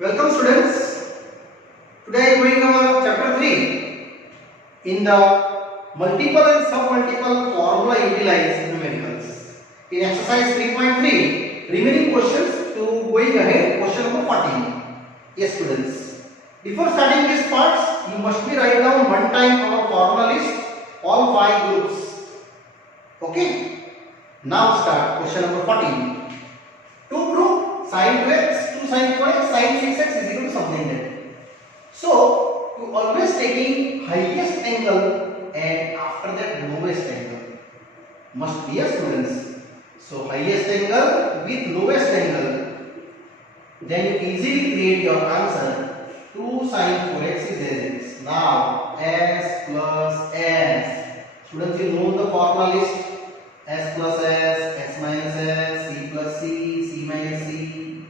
Welcome students. Today I am going our chapter 3 in the multiple and submultiple formula utilized numericals. In exercise 3.3 remaining questions to going ahead, question number 14. Yes students. Before starting these parts you must be write down one time our formula list all 5 groups. Okay. Now start question number 14. To prove sin 2x, 2 sin 4x, sin 6x is equal to something that. So, you always taking highest angle and after that lowest angle. Must be a students. So, highest angle with lowest angle. Then you easily create your answer. 2 sin 4x is as it is. Now, s plus s. Students, you know the formula list. S plus s minus s, c plus c minus c.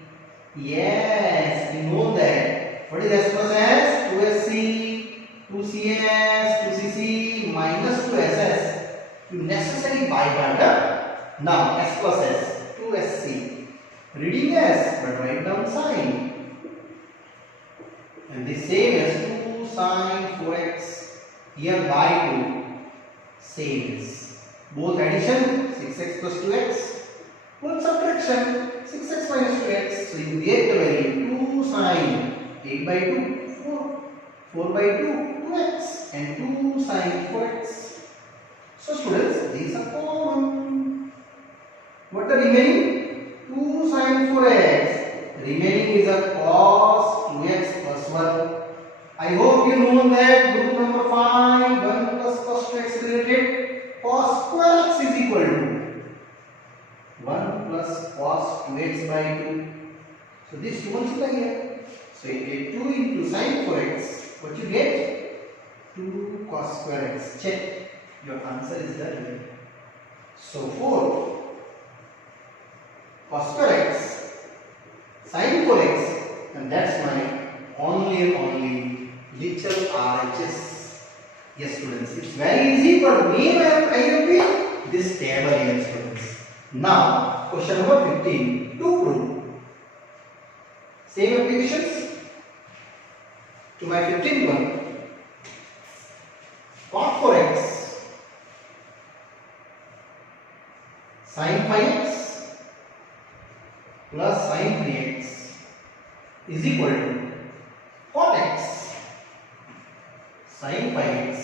Yes, we know that. What is s plus s? 2sc, 2cs, 2cc minus 2ss. You necessarily by heart. Now s plus s, 2sc. Reading s, but write down sign. And the same as 2 sin 4x. Here by 2. Same is. Both addition 6x plus 2x, both subtraction 6x minus 2x. So you get the value 2 sin 8 by 2 4, 4 by 2 2x and 2 sin 4x. So students, these are common. What the remaining? 2 sin 4x. Remaining is a cos 2x plus 1. I hope you know that group number 5 1 plus cos 2x related. Cos square x is equal to 1 plus cos 2x by 2. So this 2 multiply here. So you get 2 into sin 4x. What you get? 2 cos square x. Check. Your answer is there. So 4 cos square x sin 4x, and that's my only little RHS. Yes students, it's very easy for me. I repeat this table here students. Now question number 15 to prove. Same applications to my 15th one. Cot 4x sin 5x plus sin 3x is equal to cot x sin 5x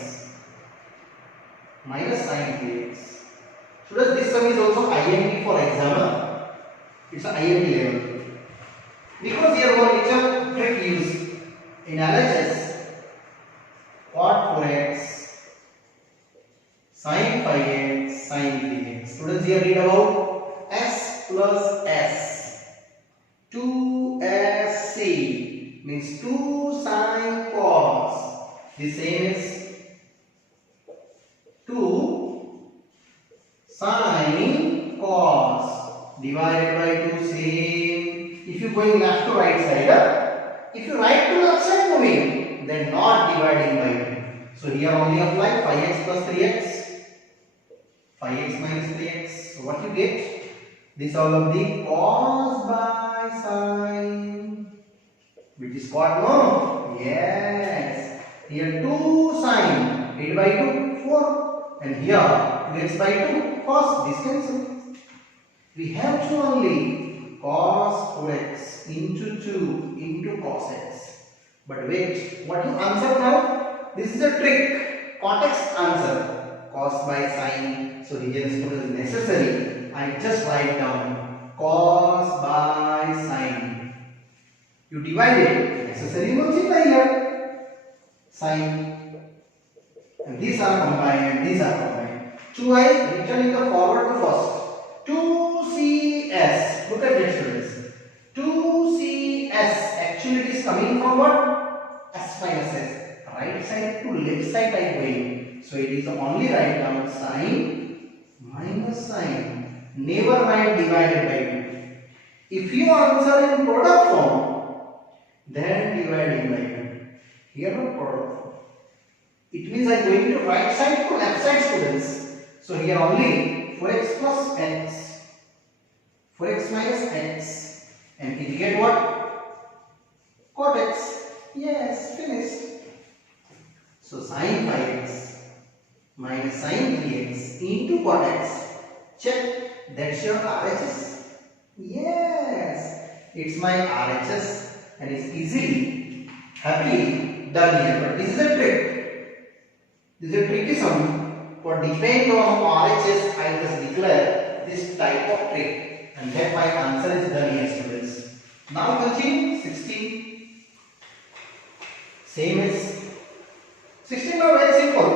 minus sin 3x. So does this sum is also IMP for examiner. It's an IMP level. Because here one little trick used in LHS. Cot 4x sin 5x sin 3x. Students, here read about s plus s. 2sc means 2 sin cos. The same is 2 sin cos divided by 2 same. If you going left to right side, if you right to left side moving, then not dividing by 2. So here only apply 5x plus 3x, 5x minus 3x. So what you get? This all of the cos by sin, which is cot, no? Yes. Here 2 sin 8 by 2 4, and here 2x by 2 cos. This cancel. We have to only cos 4x into 2 into cos x. But wait, what you answer now? This is a trick. Cot x answer cos by sin. So here is necessary. I just write down cos by sin. You divide it. Necessary multiply here. Sin, and these are combined and these are combined. 2i written in the forward to first. 2cs. Look at this students. 2cs actually it is coming from what? S minus s. Right side to left side I going. So it is only write down sin minus sin. Never write divided by 2. If you answer in product form, then dividing by 2. Here no product. It means I am going to right side to left side students. So here only 4x plus x, 4x minus x, and you get what? cot x. Yes, finished. So sin 5x minus sin 3x into cot x. Check, that's your RHS. Yes, it's my RHS and it's easily, happily done here. But this is a trick. This is a tricky sum. For depend on RHS, I just declare this type of trick, and that my answer is done here, students. Now continue 16. Same as 16 are very simple.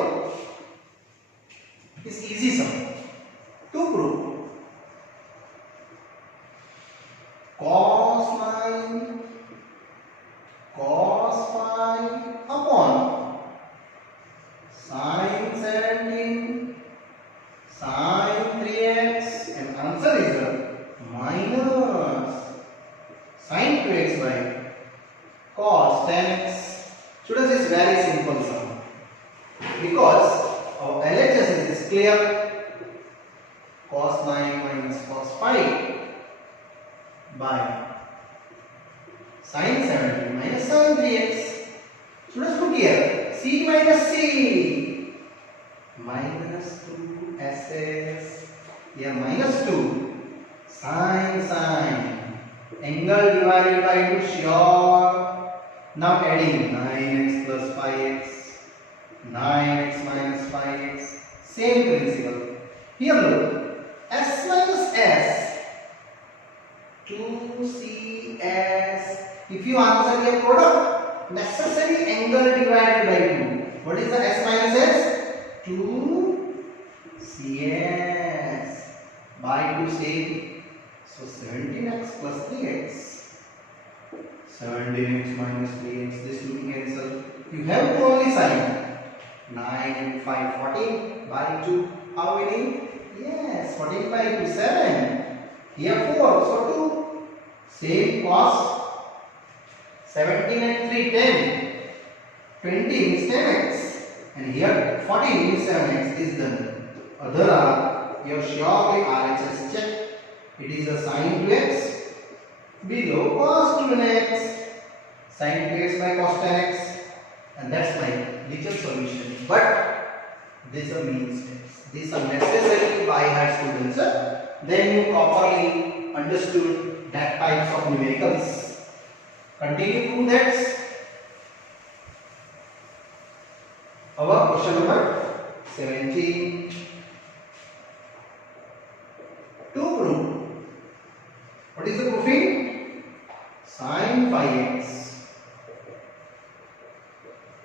It's easy sum. To prove cos 9 cos 5 upon sin 17 sin 3x, and answer is minus sin 2x by cos 10x. Students, it's very simple sum because our LHS is clear. Cos 9 minus cos 5 by sin 17 minus sin 3x. Students, look here. C minus C. Minus 2 SS. Here minus 2. Sin. Angle divided by 2, sure. Now adding 9x plus 5x. 9x minus 5x. Same principle. Here look. S minus S, 2CS. If you answer your product, necessary angle divided by 2. What is the S minus S? 2CS. By 2 same. So 17x plus 3x. 17x minus 3x. This will be cancelled. You have to only sign. 9 and 5, 14 by 2. How many? Yes, 14 by 2, 7. Here 4, so 2. Same cos. 17 and 3, 10. 20 means 10x. And here 14 means 7x is done. Other are your surely RHS check. It is a sin 2x below cos 2x. Sin 2x by cos 10x. And that's my little solution. But these are mean steps. These are necessary by heart students. Then you properly understood that types of numericals. Continue to that. Our question number 17. To prove. What is the proofing? Sin 5x.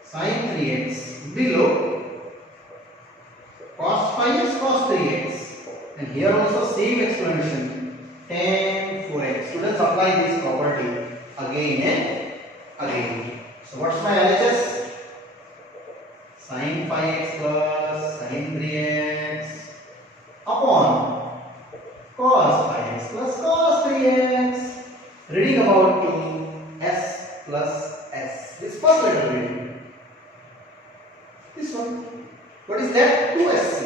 Sin 3x below cos 5x cos 3x, and here also same explanation, tan 4x. Students, apply this property again and again. So what's my LHS? Sin 5x plus sin 3x upon cos 5x plus cos 3x. Reading about to S plus S. This first letter reading. This one. What is that? 2SC.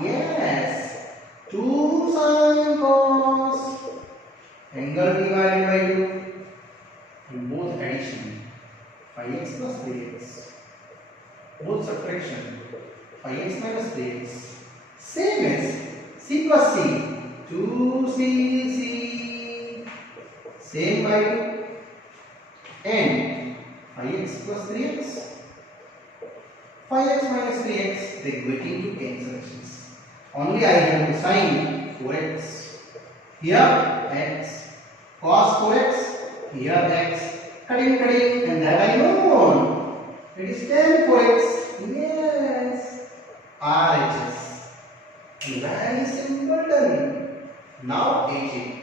Yes. 2 sin cos. Angle divided by 2. In both addition. 5x plus 3x. Both subtraction. 5x minus 3x. Same as C plus C. 2C. Same by 2. And 5x plus 3x. 5x minus 3x, they go into cancellations. Only I have to sign 4x. Here x. Cos 4x. Here x. Cutting, and that I know. It is tan 4x. Yes. RHS. Very simple done. Now 18.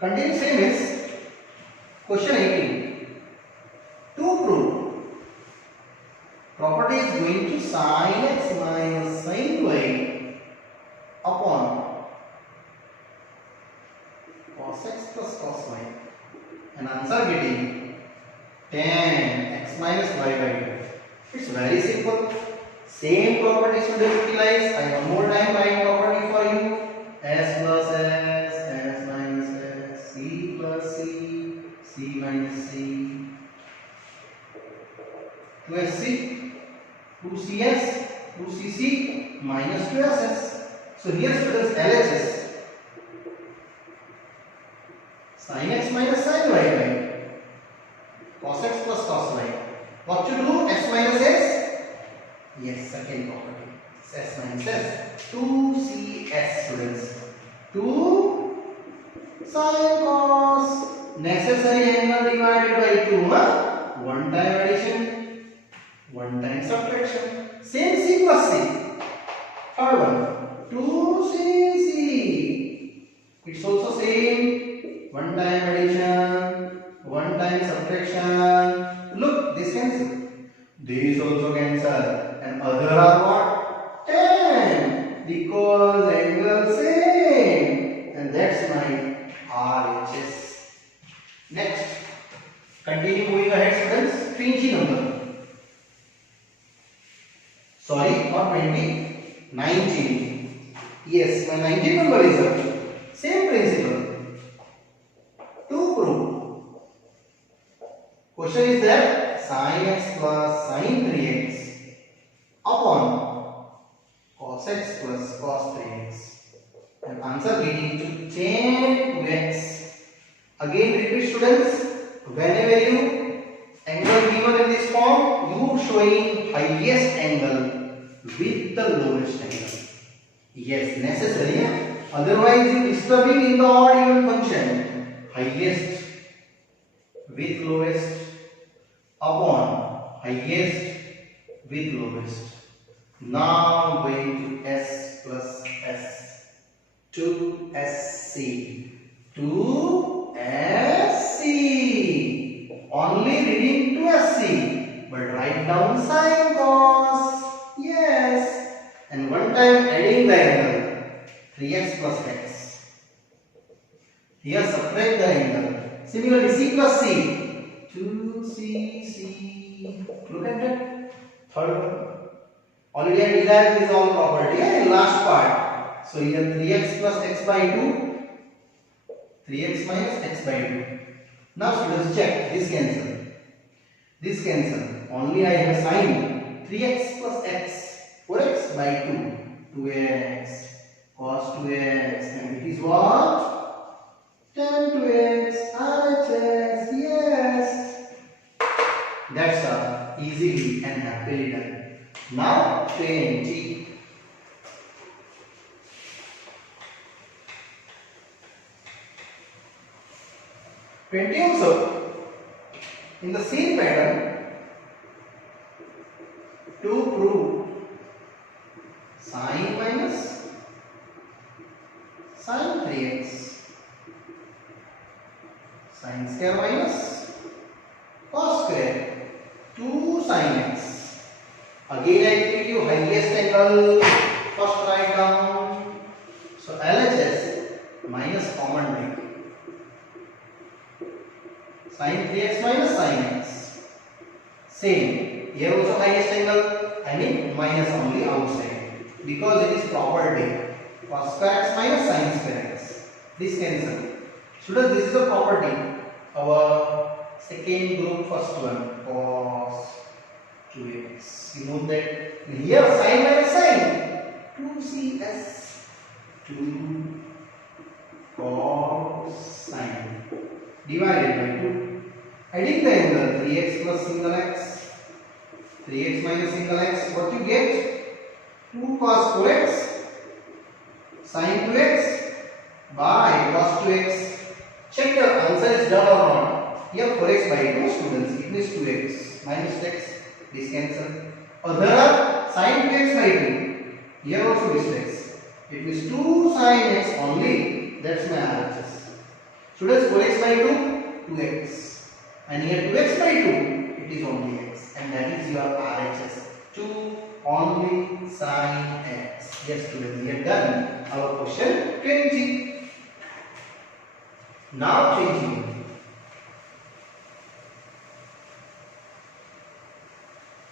Continue same as question 18. To prove property is going to sin x minus sin y upon cos x plus cos y, and answer getting tan x minus y by 2. It's very simple. Same property students utilize. I one more time write property for you. S plus S, S minus S, C plus C, C minus C. 2SC, 2CS, 2CC minus 2SS. So here students LHS. Sin x minus sin y, right? Cos x plus cos y. What to do? X minus s? Yes, second property. S minus s. 2CS students. 2 sin cos. Necessary angle divided by 2. Huh? One time addition, one time subtraction. Same C plus C. Third one. 2CC. It's also same. One time addition, one time subtraction. Look, this cancel. These also cancel. And other are what? 10. Because angle same. And that's my RHS. Next. Continue moving ahead students. 20 number. Sorry, not 20. 19. Yes, my 19 number is up. Same principle. To prove. Question is that sin x plus sin 3x upon cos x plus cos 3x. And answer leading to tan 2x. Again repeat students. Whenever you angle given in this form, you showing highest angle with the lowest angle. Yes, necessary. Yeah? Otherwise, you disturbing in the odd even function. Highest with lowest upon highest with lowest. Now going to S plus S. 2SC. 2SC. Only reading 2SC. But write down sin cos. Yes. And one time adding the angle. 3x plus x. Here subtract the angle. Similarly, C plus C. 2CC. Look at that. Third one. Already I derived this all property in last part. So here 3x plus x by 2. 3x minus x by 2. Now students check. This cancel. This cancel. Only I have sin 3x plus x. 4x by 2. 2x. Cos 2x. And it is what? Tan 2x, RHS, yes. That's easily and happily done. Now 20. 20 also. In the same pattern, to prove sin minus sin 3x. Sin square minus cos square 2 sin x. Again I repeat you highest angle. First write down. So LHS minus common break. Sin 3x minus sin x. Same. Here also highest angle. I mean minus only outside. Because it is property. Cos square x minus sin square x. This cancel. Students, this is a property. Our second group, first one, cos 2x. You know that here sin minus sin 2CS 2 cos sin divided by 2. Adding the angle 3x plus single x, 3x minus single x. What you get? 2 cos 4x sin 2x by cos 2x. Check your answer is done or not. Here 4x by 2 students, it means 2x minus x, this cancel. Other are sin 2x by 2. Here also mistakes. It means 2 sin x only. That's my RHS. Students, 4x by 2, 2x. And here 2x by 2, it is only x. And that is your RHS. 2 only sin x. Yes students, we have done our question 20. Now changing.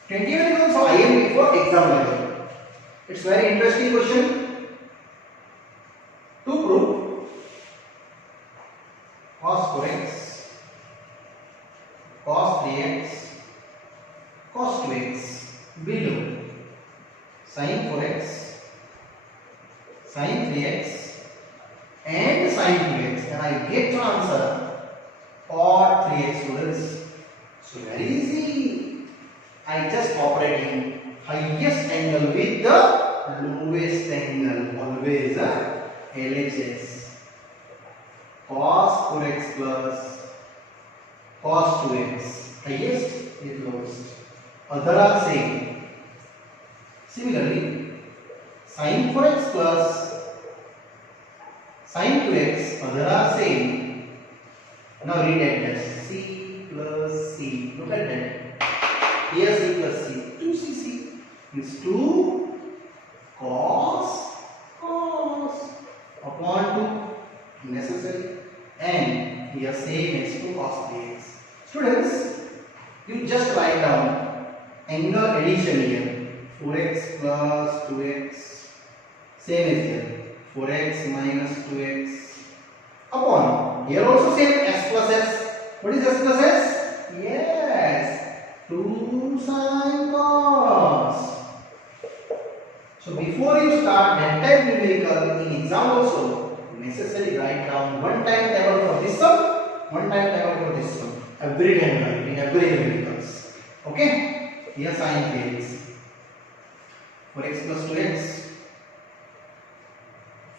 21 is also IMP for exam level. It's very interesting question. To prove cos 4x, cos 3x, cos 2x below sin 4x, sin 3x and sin 2x, and I get the answer cot 3x students. So very easy. I just operating highest angle with the lowest angle, always LHS. Cos 4x plus cos 2x, highest with lowest. Other are same. Similarly, sin 4x plus sin 2x, other are same. Now read it as c plus c. Look at that. Here c plus c. 2cc means 2 cos upon 2 necessary, and here same as 2 cos 3x. Students, you just write down angle addition here. 4x plus 2x, same as here. 4x minus 2x upon, here also same, s plus s. What is s plus s? Yes, 2 sin cos. So before you start that type numerical in exam also, necessarily write down one time table for this sum, one time table for this sum. Every time write in every numericals. Okay? Here sin 3x. 4x plus 2x.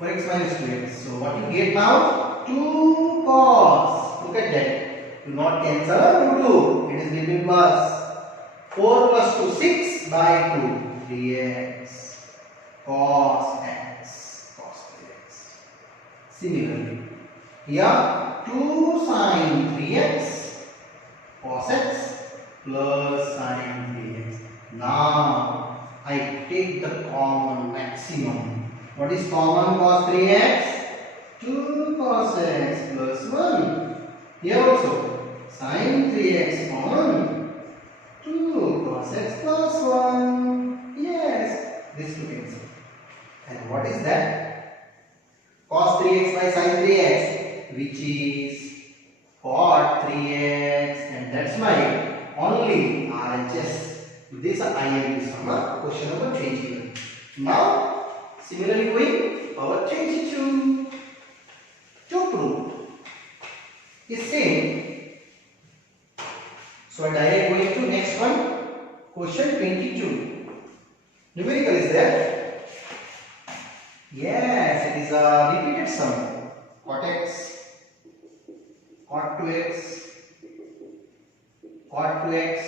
4x minus 2x. So what you get now? 2 cos. Look at that. Do not cancel root 2. It is will be plus. 4 plus 2, 6 by 2. 3x. Cos x. Cos 3x. Similarly, here 2 sin 3x. Cos x plus sin 3x. Now I take the common maximum. What is common cos 3x? 2 cos x plus 1. Here also sin 3x common. 2 cos x plus 1. Yes, this two cancel. And what is that? Cos 3x by sin 3x, which is cot 3x, and that's my only RHS. This I am from question number 21. Now, similarly going power 22 to prove is same. So I direct going to next one, question 22. Numerical is there. Yes, it is a repeated sum. Cot x, cot 2x, cot 2x,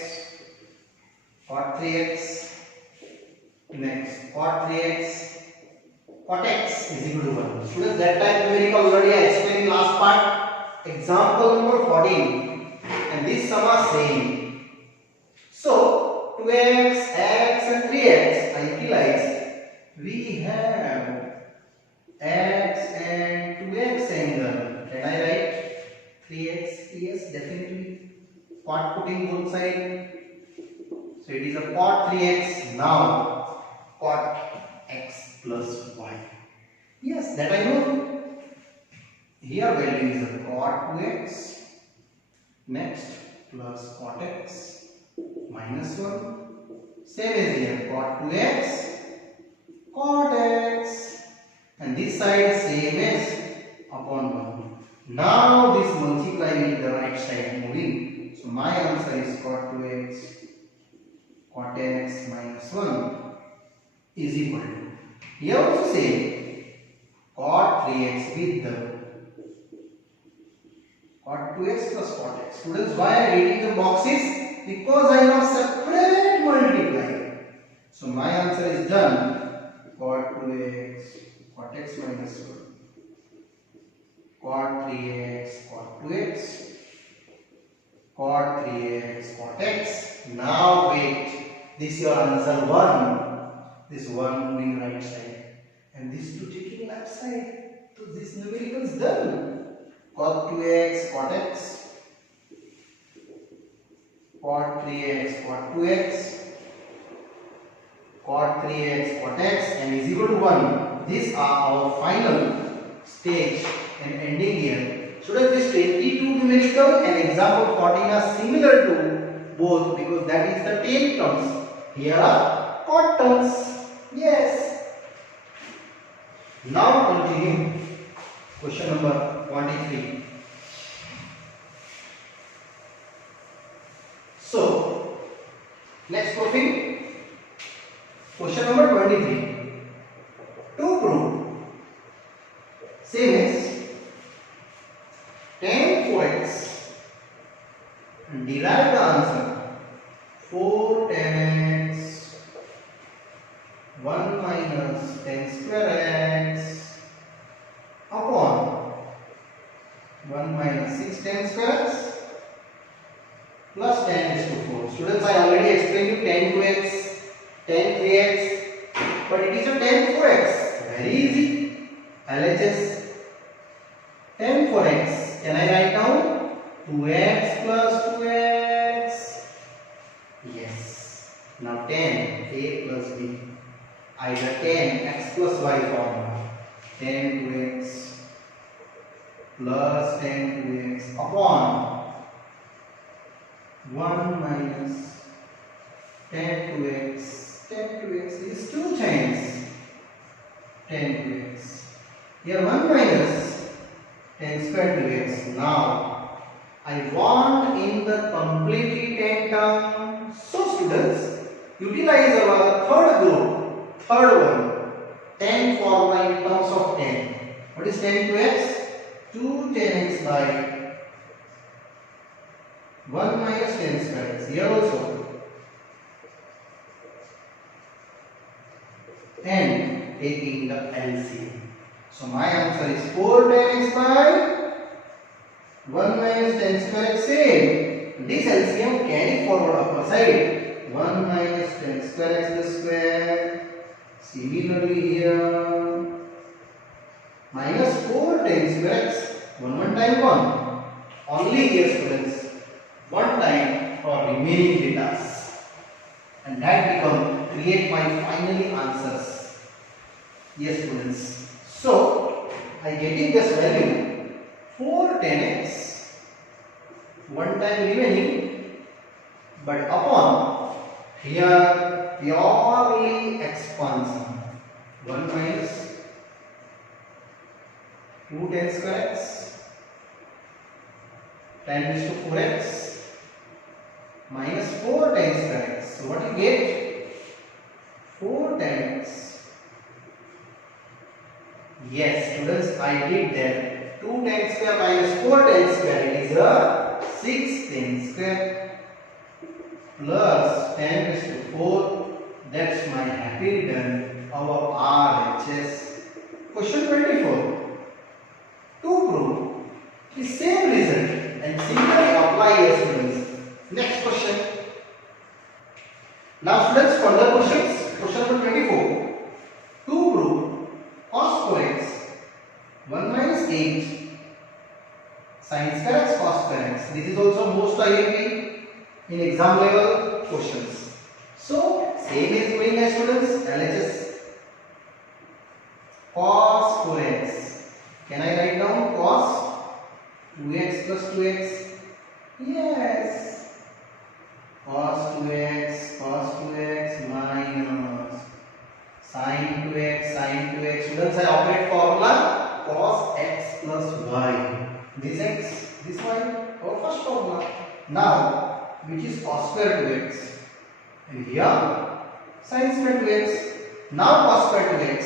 cot 3x, next cot 3x, cot x is equal to 1. Students, that type numerical already I explained in last part. Example number 14. And this sum are same. So 2x, x and 3x I utilize. We have x and 2x angle. Can I write 3x? Yes, definitely. Cot putting both sides. So it is a cot 3x. Now cot x plus y. Yes, that I know. Here value is a cot 2x. Next plus cot x minus 1. Same as here, cot 2x, cot x, and this side same as upon 1. Now this multiply with the right side moving. So my answer is cot 2x, cot x minus 1 is equal to. Here also same, cot 3x with the cot 2x plus cot x. Students, why I am reading the boxes? Because I have separate multiply. So my answer is done. Cot 2x, cot x minus 1, cot 3x, cot 2x, cot 3x, cot x. Now wait, this is your answer 1. This 1 moving right side, and this 2 taking left side. So this numerical is done. Cot 2x, cot x, cot 3x, cot 2x, cot 3x, cot x n is equal to 1. These are our final stage and ending here. Students, this 22 numerical and example 14 are similar to both because that is the 10 terms. Here are cot terms. Yes. Now continue. Question number 23. So, next topic. Question number 23. To prove same as tan 4x and derive the answer 4 tan x 1 minus tan square x upon 1 minus 6 tan square x plus tan raised to 4. Students, I already explained you tan 2x, tan 3x, but it is a tan 4x. Very easy. LHS tan 4x. Can I write down 2x plus 2x? Yes. Now tan a plus b. Either tan x plus y formula. Tan 2x plus tan 2x upon 1 minus tan 2x. Tan 2x is 2 times tan 2x. Here 1 minus tan square 2x. Now I want in the completely tan term. So students, utilize our third group, third one, tan formula in terms of tan. What is tan 2x? 2 tan x by 1 minus tan square x. Here also. And taking the LCM. So my answer is 4 tan x by 1 minus tan square x. Same. This LCM carry forward upper side. 1 minus tan square x the square. Similarly here. Minus 4 tan square x. 1 time 1. Only here students. 1 time for remaining data, and that become create my finally answers. Yes students. So I getting this value 4 tan x, 1 time remaining, but upon here purely expansion 1 minus 2 tan square x tan raised to 4x minus 4 tan square x. So what you get? 4 tan x. Yes students, I did that. 2 tan square minus 4 tan square, it is a 6 tan square plus tan raised to 4. That's my happy done, our RHS. Question 24. To prove the same result and simply apply your students. Next question. Now students, further questions. Question number 24. To prove cos 4x 1 minus 8 sin square x cos square x. This is also most IMP in exam level questions. So same is going as students. LHS cos 4x. Can I write down cos 2x plus 2x? Yes. Cos 2x minus sin 2x. Students, I operate formula cos x plus y. This x, this y, our first formula. Now, which is cos square 2x. And here, sin square 2x. Now cos square 2x,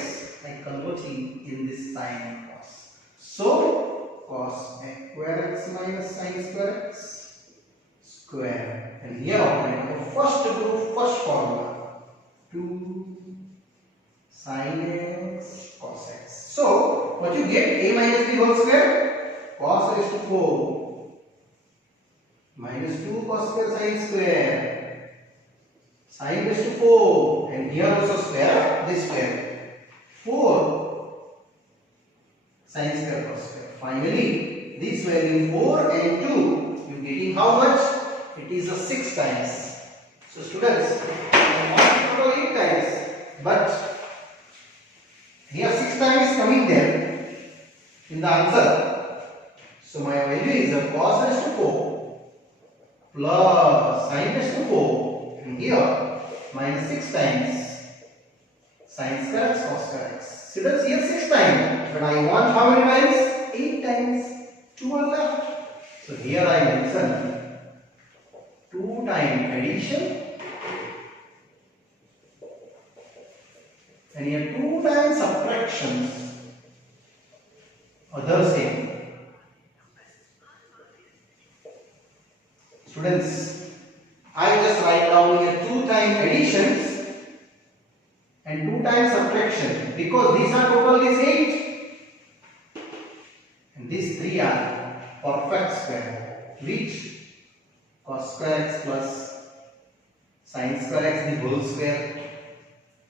I converting in this sin and cos. So, cos square x minus sin square x square. And here operate the first group, first formula. 2 sin x cos x. So, what you get? A minus b whole square cos raised to 4 minus 2 cos square sin square sin raised to 4, and here also square this square 4 sin square cos square. Finally, this value 4 and 2, you getting how much? It is a 6 times. So students, total 8 times. but here 6 times is coming there in the answer. So my value is a cos raised to 4 plus sin raised to 4, and here minus 6 times sin square x cos square x. Students, here 6 times, but I want how many times? 8 times. 2 are left. So here I mention 2 times addition, and here 2 times subtractions. Other same. Students, I just write down here 2 times additions and 2 times subtraction, because these are total is 8 and these 3 are perfect square, which cos square x plus sin square x the whole square,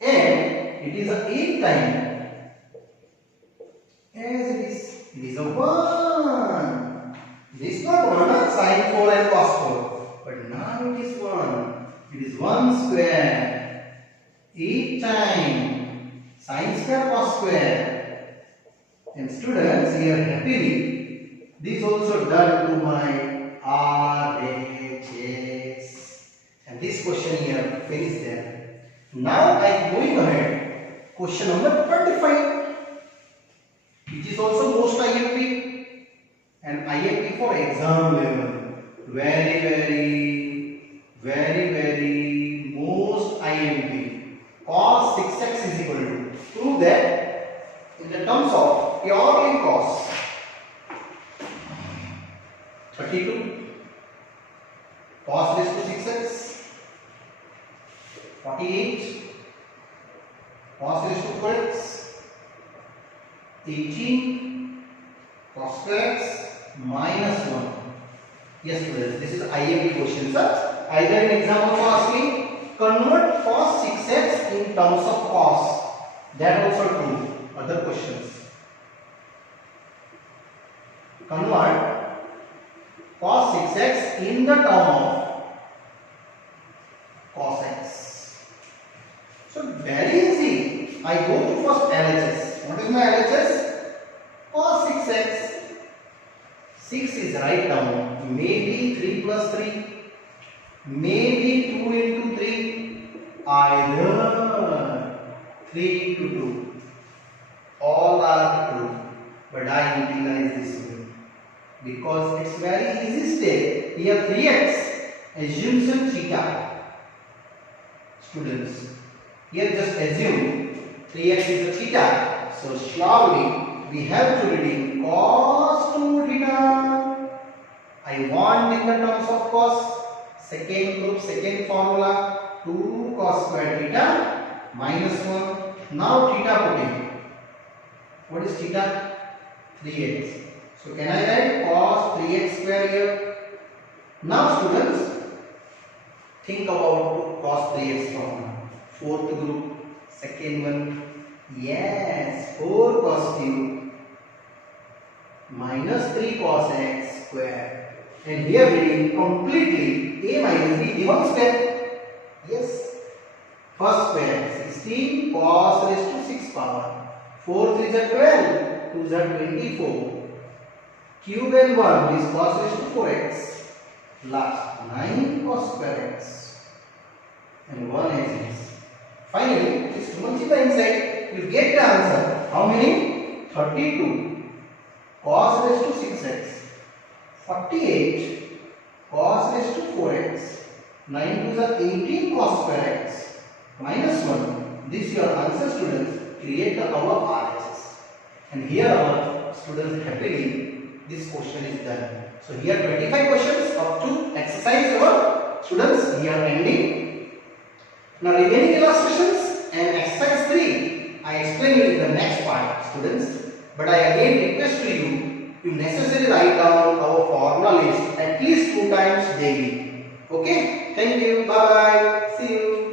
and it is a 8 times as it is a 1. This is not 1 sin 4 and cos 4, but now it is 1. It is 1 square 8 times sin square cos square. And students, here happily this also done to my RHS, and this question here finished there. Now I am going ahead, question number 25, which is also most IMP, and IMP for exam level. Very most IMP. Cos 6x is equal to, prove that in the terms of purely cos. 32 cos raised to 6x, 48 cos raised to 4x, 18 cos square x minus 1. Yes students, this is IMP question, sir. Either in exam also asking, convert cos 6x in terms of cos. That also true. Other questions. Convert cos 6x in the term of cos x. So very easy. I go to first LHS. What is my LHS? Cos 6x. 6 is write down. Maybe 3 plus 3. Maybe 2 into 3. Either 3 into 2. All are true. But I utilize this one, because it's very easy step. Here 3x, assumption theta. Students, here just assume 3x is a theta. So surely we have to read cos 2 theta. I want in the terms of cos. Second group, second formula, 2 cos square theta minus 1. Now theta putting. What is theta? 3x. So can I write cos 3x square here? Now students, think about cos 3x formula. Fourth group, second one. Yes, 4 cos cube minus 3 cos x square. And here reading completely a minus b given square. Yes. First square 16 cos raised to 6 power. 4 3 is 12, 2 is 24. Cube and 1 is cos raised to 4x. Last 9 cos square x. And 1 as is. Finally, just to multiply inside, you get the answer. How many? 32 cos raised to 6x. 48 cos raised to 4x. 9 2 is 18 cos square x minus 1. This your answer, students. Create the our RHS. And here our students happily this question is done. So here 25 questions up to exercise our students here ending. Now remaining illustrations and exercise 3 I explain it in the next part, students. But I again request to you to necessarily write down our formula list at least 2 times daily. Okay? Thank you. Bye bye. See you.